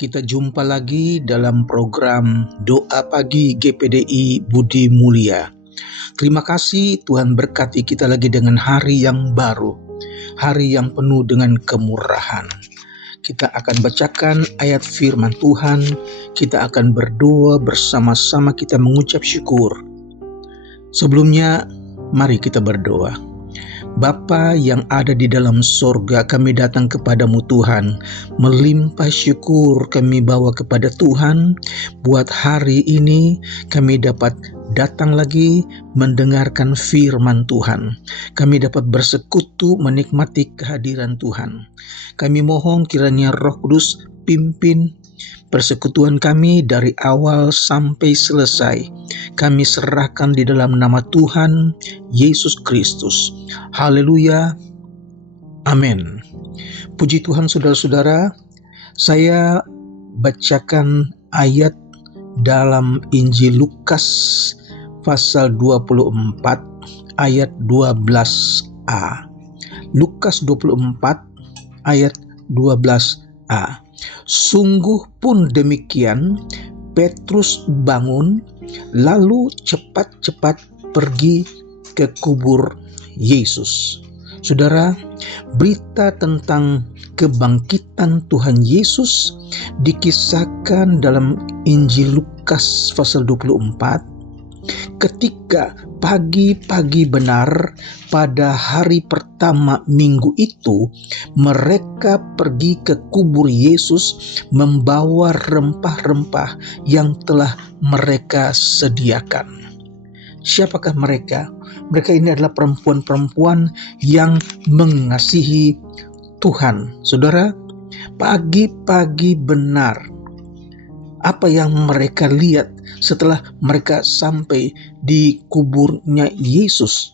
Kita jumpa lagi dalam program Doa Pagi GPDI Budi Mulia. Terima kasih Tuhan berkati kita lagi dengan hari yang baru, hari yang penuh dengan kemurahan. Kita akan bacakan ayat firman Tuhan, kita akan berdoa bersama-sama, kita mengucap syukur. Sebelumnya, mari kita berdoa. Bapa yang ada di dalam sorga, kami datang kepadamu Tuhan, melimpah syukur kami bawa kepada Tuhan. Buat hari ini kami dapat datang lagi mendengarkan firman Tuhan. Kami dapat bersekutu menikmati kehadiran Tuhan. Kami mohon kiranya Roh Kudus pimpin persekutuan kami dari awal sampai selesai. Kami serahkan di dalam nama Tuhan Yesus Kristus. Haleluya. Amin. Puji Tuhan saudara-saudara, saya bacakan ayat dalam Injil Lukas pasal 24 ayat 12a. Lukas 24 ayat 12a. Sungguh pun demikian, Petrus bangun, lalu cepat-cepat pergi ke kubur Yesus. Saudara, berita tentang kebangkitan Tuhan Yesus dikisahkan dalam Injil Lukas pasal 24. Ketika pagi-pagi benar pada hari pertama minggu itu, mereka pergi ke kubur Yesus membawa rempah-rempah yang telah mereka sediakan. Siapakah mereka? Mereka ini adalah perempuan-perempuan yang mengasihi Tuhan. Saudara, pagi-pagi benar, apa yang mereka lihat setelah mereka sampai di kuburnya Yesus?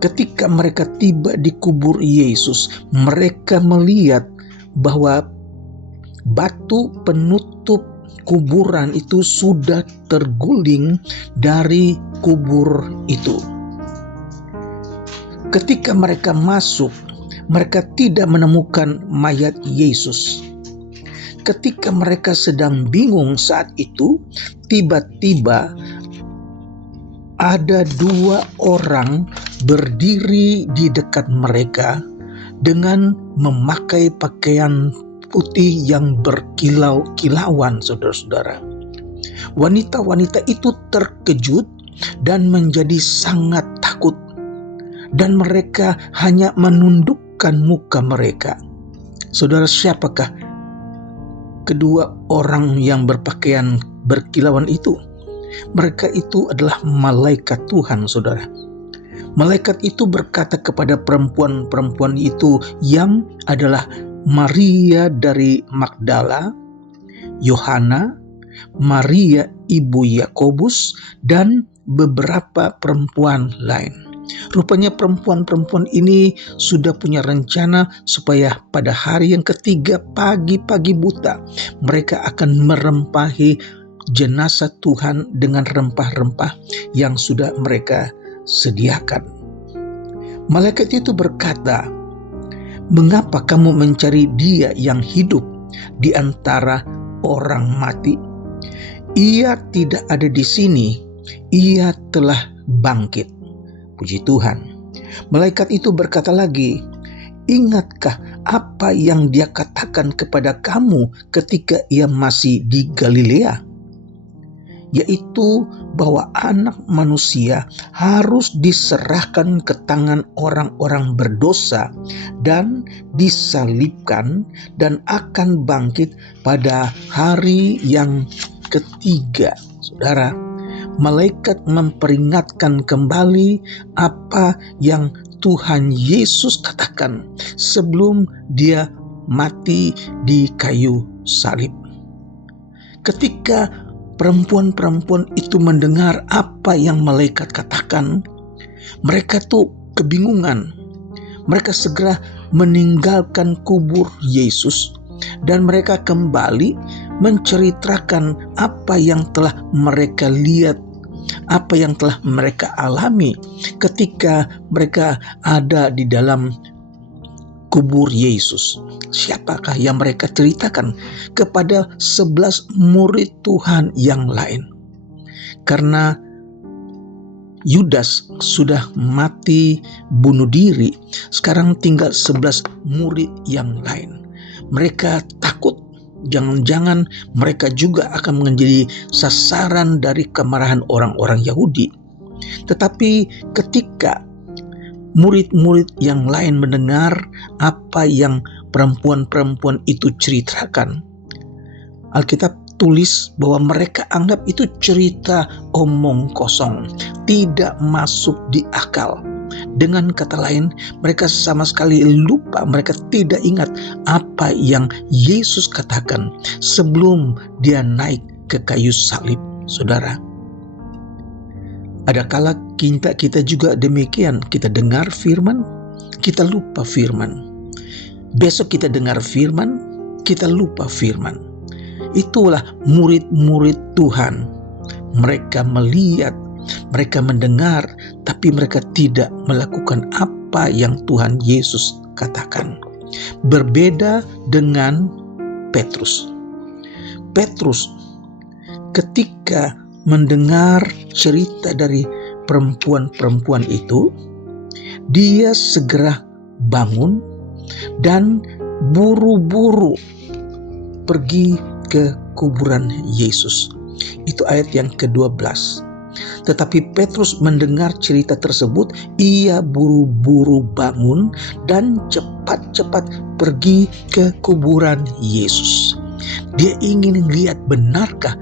Ketika mereka tiba di kubur Yesus, mereka melihat bahwa batu penutup kuburan itu sudah terguling dari kubur itu. Ketika mereka masuk, mereka tidak menemukan mayat Yesus. Ketika mereka sedang bingung saat itu, tiba-tiba ada dua orang berdiri di dekat mereka dengan memakai pakaian putih yang berkilau-kilauan, saudara-saudara. Wanita-wanita itu terkejut dan menjadi sangat takut, dan mereka hanya menundukkan muka mereka. Saudara, siapakah kedua orang yang berpakaian berkilauan itu? Mereka itu adalah malaikat Tuhan, saudara. Malaikat itu berkata kepada perempuan-perempuan itu yang adalah Maria dari Magdala, Yohana, Maria ibu Yakobus, dan beberapa perempuan lain. Rupanya perempuan-perempuan ini sudah punya rencana supaya pada hari yang ketiga pagi-pagi buta mereka akan merempahi jenazah Tuhan dengan rempah-rempah yang sudah mereka sediakan. Malaikat itu berkata, "Mengapa kamu mencari Dia yang hidup di antara orang mati? Ia tidak ada di sini, Ia telah bangkit." Puji Tuhan. Malaikat itu berkata lagi, "Ingatkah apa yang Dia katakan kepada kamu ketika Ia masih di Galilea? Yaitu bahwa Anak Manusia harus diserahkan ke tangan orang-orang berdosa dan disalibkan dan akan bangkit pada hari yang ketiga." Saudara, malaikat memperingatkan kembali apa yang Tuhan Yesus katakan sebelum Dia mati di kayu salib. Ketika perempuan-perempuan itu mendengar apa yang malaikat katakan, mereka tuh kebingungan. Mereka segera meninggalkan kubur Yesus dan mereka kembali menceritakan apa yang telah mereka lihat, apa yang telah mereka alami ketika mereka ada di dalam kubur Yesus. Siapakah yang mereka ceritakan kepada 11 murid Tuhan yang lain? Karena Yudas sudah mati bunuh diri, sekarang tinggal 11 murid yang lain. Mereka takut jangan-jangan mereka juga akan menjadi sasaran dari kemarahan orang-orang Yahudi. Tetapi ketika murid-murid yang lain mendengar apa yang perempuan-perempuan itu ceritakan, Alkitab tulis bahwa mereka anggap itu cerita omong kosong, tidak masuk di akal. Dengan kata lain, mereka sama sekali lupa, mereka tidak ingat apa yang Yesus katakan sebelum dia naik ke kayu salib. Saudara, ada kala kita juga demikian, kita dengar firman, kita lupa firman. Besok kita dengar firman, kita lupa firman. Itulah murid-murid Tuhan. Mereka melihat, mereka mendengar, tapi mereka tidak melakukan apa yang Tuhan Yesus katakan. Berbeda dengan Petrus. Petrus ketika mendengar cerita dari perempuan-perempuan itu, dia segera bangun dan buru-buru pergi ke kuburan Yesus. Itu ayat yang ke-12. Tetapi Petrus mendengar cerita tersebut, ia buru-buru bangun dan cepat-cepat pergi ke kuburan Yesus. Dia ingin lihat benarkah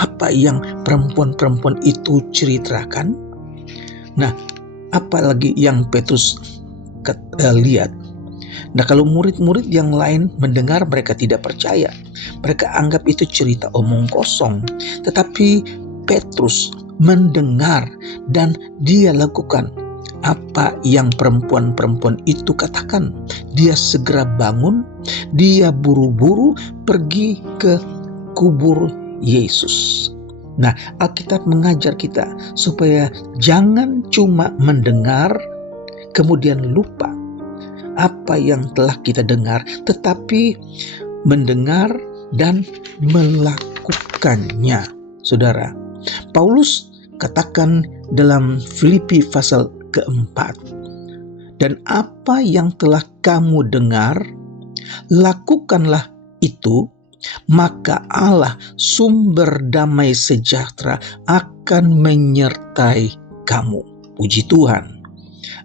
apa yang perempuan-perempuan itu ceritakan. Nah, apalagi yang Petrus lihat. Nah, kalau murid-murid yang lain mendengar, mereka tidak percaya. Mereka anggap itu cerita omong kosong. Tetapi Petrus mendengar dan dia lakukan apa yang perempuan-perempuan itu katakan. Dia segera bangun, dia buru-buru pergi ke kubur Yesus. Nah, Alkitab mengajar kita supaya jangan cuma mendengar kemudian lupa apa yang telah kita dengar, tetapi mendengar dan melakukannya. Saudara, Paulus katakan dalam Filipi pasal ke-4, dan apa yang telah kamu dengar, lakukanlah itu, maka Allah sumber damai sejahtera akan menyertai kamu. Puji Tuhan.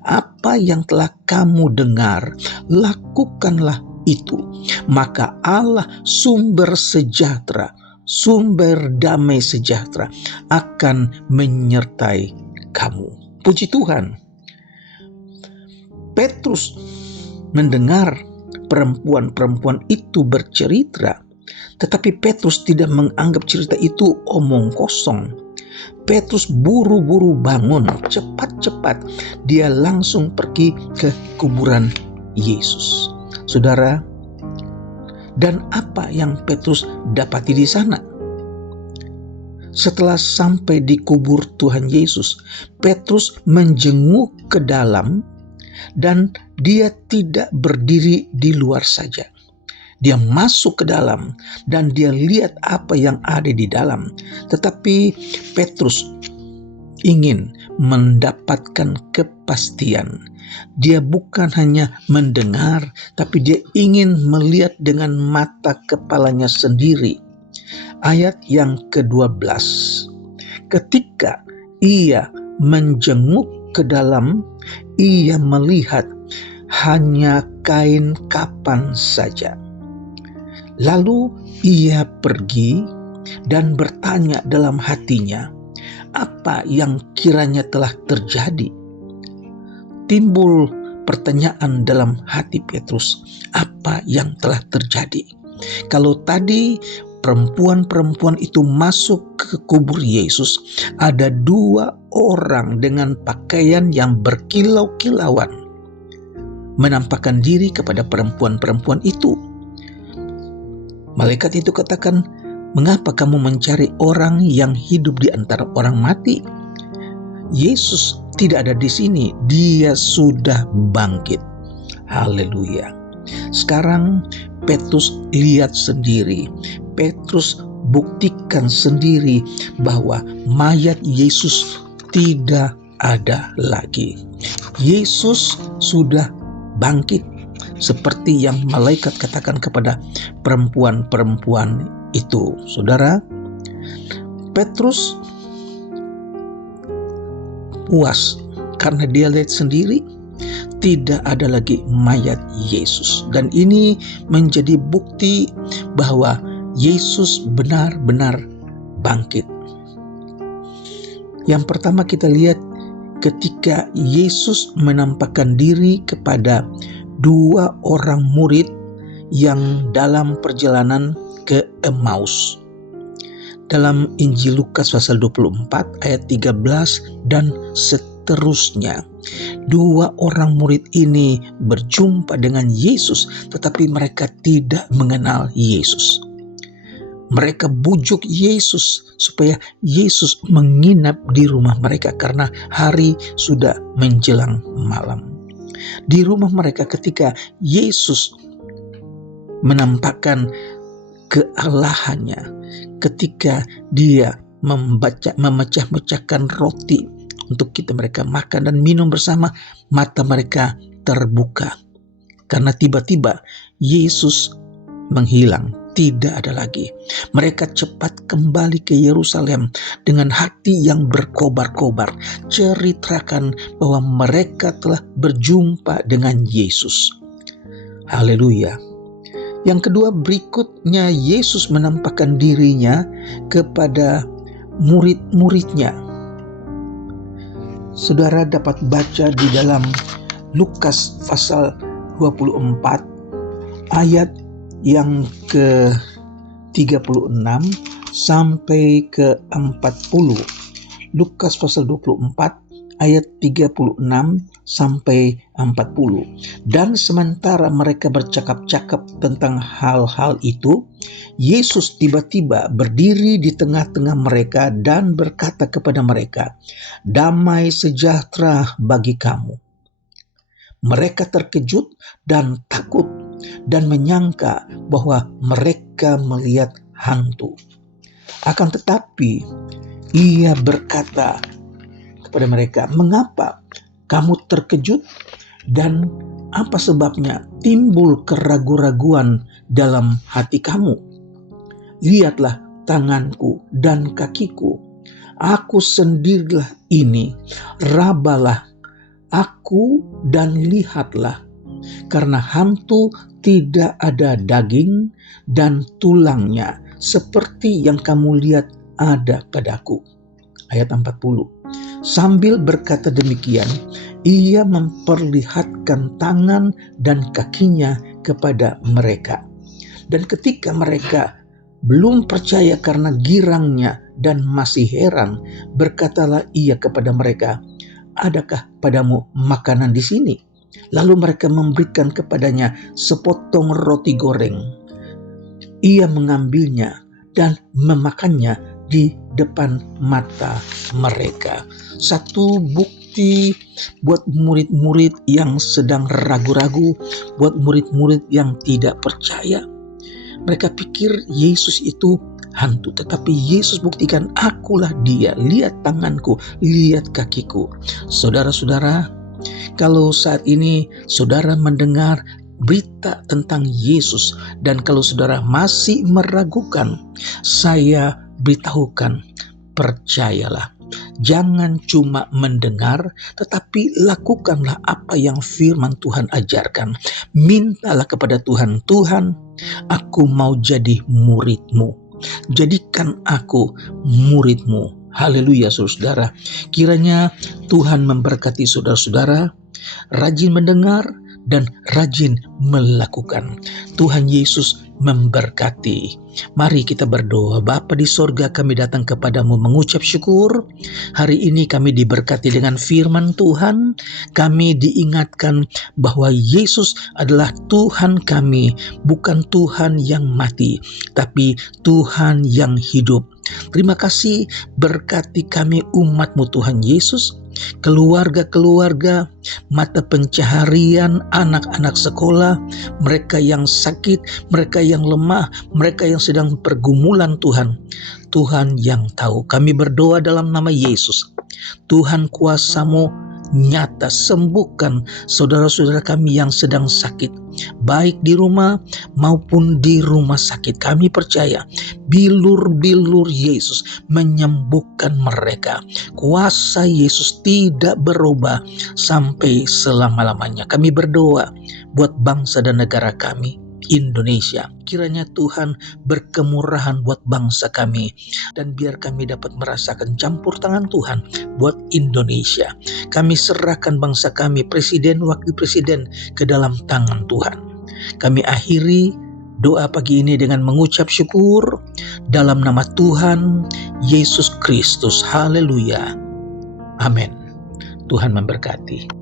Apa yang telah kamu dengar, lakukanlah itu, maka Allah sumber sejahtera, sumber damai sejahtera akan menyertai kamu. Puji Tuhan. Petrus mendengar perempuan-perempuan itu bercerita, tetapi Petrus tidak menganggap cerita itu omong kosong. Petrus buru-buru bangun, cepat-cepat dia langsung pergi ke kuburan Yesus. Saudara, dan apa yang Petrus dapati di sana? Setelah sampai di kubur Tuhan Yesus, Petrus menjenguk ke dalam dan dia tidak berdiri di luar saja. Dia masuk ke dalam dan dia lihat apa yang ada di dalam. Tetapi Petrus ingin mendapatkan kepastian. Dia bukan hanya mendengar, tapi dia ingin melihat dengan mata kepalanya sendiri. Ayat yang ke-12. Ketika ia menjenguk ke dalam, ia melihat hanya kain kapan saja. Lalu ia pergi dan bertanya dalam hatinya, apa yang kiranya telah terjadi? Timbul pertanyaan dalam hati Petrus, apa yang telah terjadi? Kalau tadi perempuan-perempuan itu masuk ke kubur Yesus, ada 2 orang dengan pakaian yang berkilau-kilauan menampakkan diri kepada perempuan-perempuan itu. Malaikat itu katakan, mengapa kamu mencari orang yang hidup di antara orang mati? Yesus tidak ada di sini, dia sudah bangkit. Haleluya. Sekarang Petrus lihat sendiri, Petrus buktikan sendiri bahwa mayat Yesus tidak ada lagi. Yesus sudah bangkit seperti yang malaikat katakan kepada perempuan-perempuan itu. Saudara, Petrus puas karena dia lihat sendiri tidak ada lagi mayat Yesus. Dan ini menjadi bukti bahwa Yesus benar-benar bangkit. Yang pertama kita lihat ketika Yesus menampakkan diri kepada dua orang murid yang dalam perjalanan ke Emmaus. Dalam Injil Lukas pasal 24 ayat 13 dan seterusnya. Dua orang murid ini berjumpa dengan Yesus, tetapi mereka tidak mengenal Yesus. Mereka bujuk Yesus supaya Yesus menginap di rumah mereka karena hari sudah menjelang malam. Di rumah mereka ketika Yesus menampakkan kealahannya, ketika dia memecah-mecahkan roti untuk mereka makan dan minum bersama, mata mereka terbuka. Karena tiba-tiba Yesus menghilang, tidak ada lagi. Mereka cepat kembali ke Yerusalem dengan hati yang berkobar-kobar, ceritakan bahwa mereka telah berjumpa dengan Yesus. Haleluya. Yang kedua, berikutnya Yesus menampakkan dirinya kepada murid-muridnya. Saudara dapat baca di dalam Lukas pasal 24 ayat yang ke-36 sampai ke-40. Lukas pasal 24 ayat 36 sampai 40. Dan sementara mereka bercakap-cakap tentang hal-hal itu, Yesus tiba-tiba berdiri di tengah-tengah mereka dan berkata kepada mereka, "Damai sejahtera bagi kamu." Mereka terkejut dan takut dan menyangka bahwa mereka melihat hantu. Akan tetapi ia berkata kepada mereka, "Mengapa kamu terkejut dan apa sebabnya timbul keraguan-raguan dalam hati kamu? Lihatlah tanganku dan kakiku. Aku sendirilah ini. Rabalah aku dan lihatlah. Karena hantu tidak ada daging dan tulangnya seperti yang kamu lihat ada padaku." Ayat 40. Sambil berkata demikian, ia memperlihatkan tangan dan kakinya kepada mereka. Dan ketika mereka belum percaya karena girangnya dan masih heran, berkatalah ia kepada mereka, "Adakah padamu makanan di sini?" Lalu mereka memberikan kepadanya sepotong roti goreng. Ia mengambilnya dan memakannya di depan mata mereka. Satu bukti buat murid-murid yang sedang ragu-ragu, buat murid-murid yang tidak percaya. Mereka pikir Yesus itu hantu, tetapi Yesus buktikan, "Akulah dia, lihat tanganku, lihat kakiku." Saudara-saudara, kalau saat ini saudara mendengar berita tentang Yesus dan kalau saudara masih meragukan, saya beritahukan, percayalah. Jangan cuma mendengar, tetapi lakukanlah apa yang firman Tuhan ajarkan. Mintalah kepada Tuhan, "Tuhan, aku mau jadi murid-Mu. Jadikan aku murid-Mu." Haleluya, saudara. Kiranya Tuhan memberkati saudara-saudara, rajin mendengar dan rajin melakukan. Tuhan Yesus memberkati. Mari kita berdoa. Bapa di sorga, kami datang kepadamu mengucap syukur. Hari ini kami diberkati dengan firman Tuhan. Kami diingatkan bahwa Yesus adalah Tuhan kami, bukan Tuhan yang mati, tapi Tuhan yang hidup. Terima kasih, berkati kami umat-Mu Tuhan Yesus. keluarga-keluarga, mata pencaharian anak-anak sekolah, mereka yang sakit, mereka yang lemah, mereka yang sedang pergumulan Tuhan. Tuhan yang tahu. Kami berdoa dalam nama Yesus. Tuhan, kuasa-Mu nyata, sembuhkan saudara-saudara kami yang sedang sakit, baik di rumah maupun di rumah sakit. Kami percaya bilur-bilur Yesus menyembuhkan mereka. Kuasa Yesus tidak berubah sampai selama-lamanya. Kami berdoa buat bangsa dan negara kami, Indonesia. Kiranya Tuhan berkemurahan buat bangsa kami, dan biar kami dapat merasakan campur tangan Tuhan buat Indonesia. Kami serahkan bangsa kami, presiden, wakil presiden, ke dalam tangan Tuhan. Kami akhiri doa pagi ini dengan mengucap syukur dalam nama Tuhan Yesus Kristus. Haleluya. Amin. Tuhan memberkati.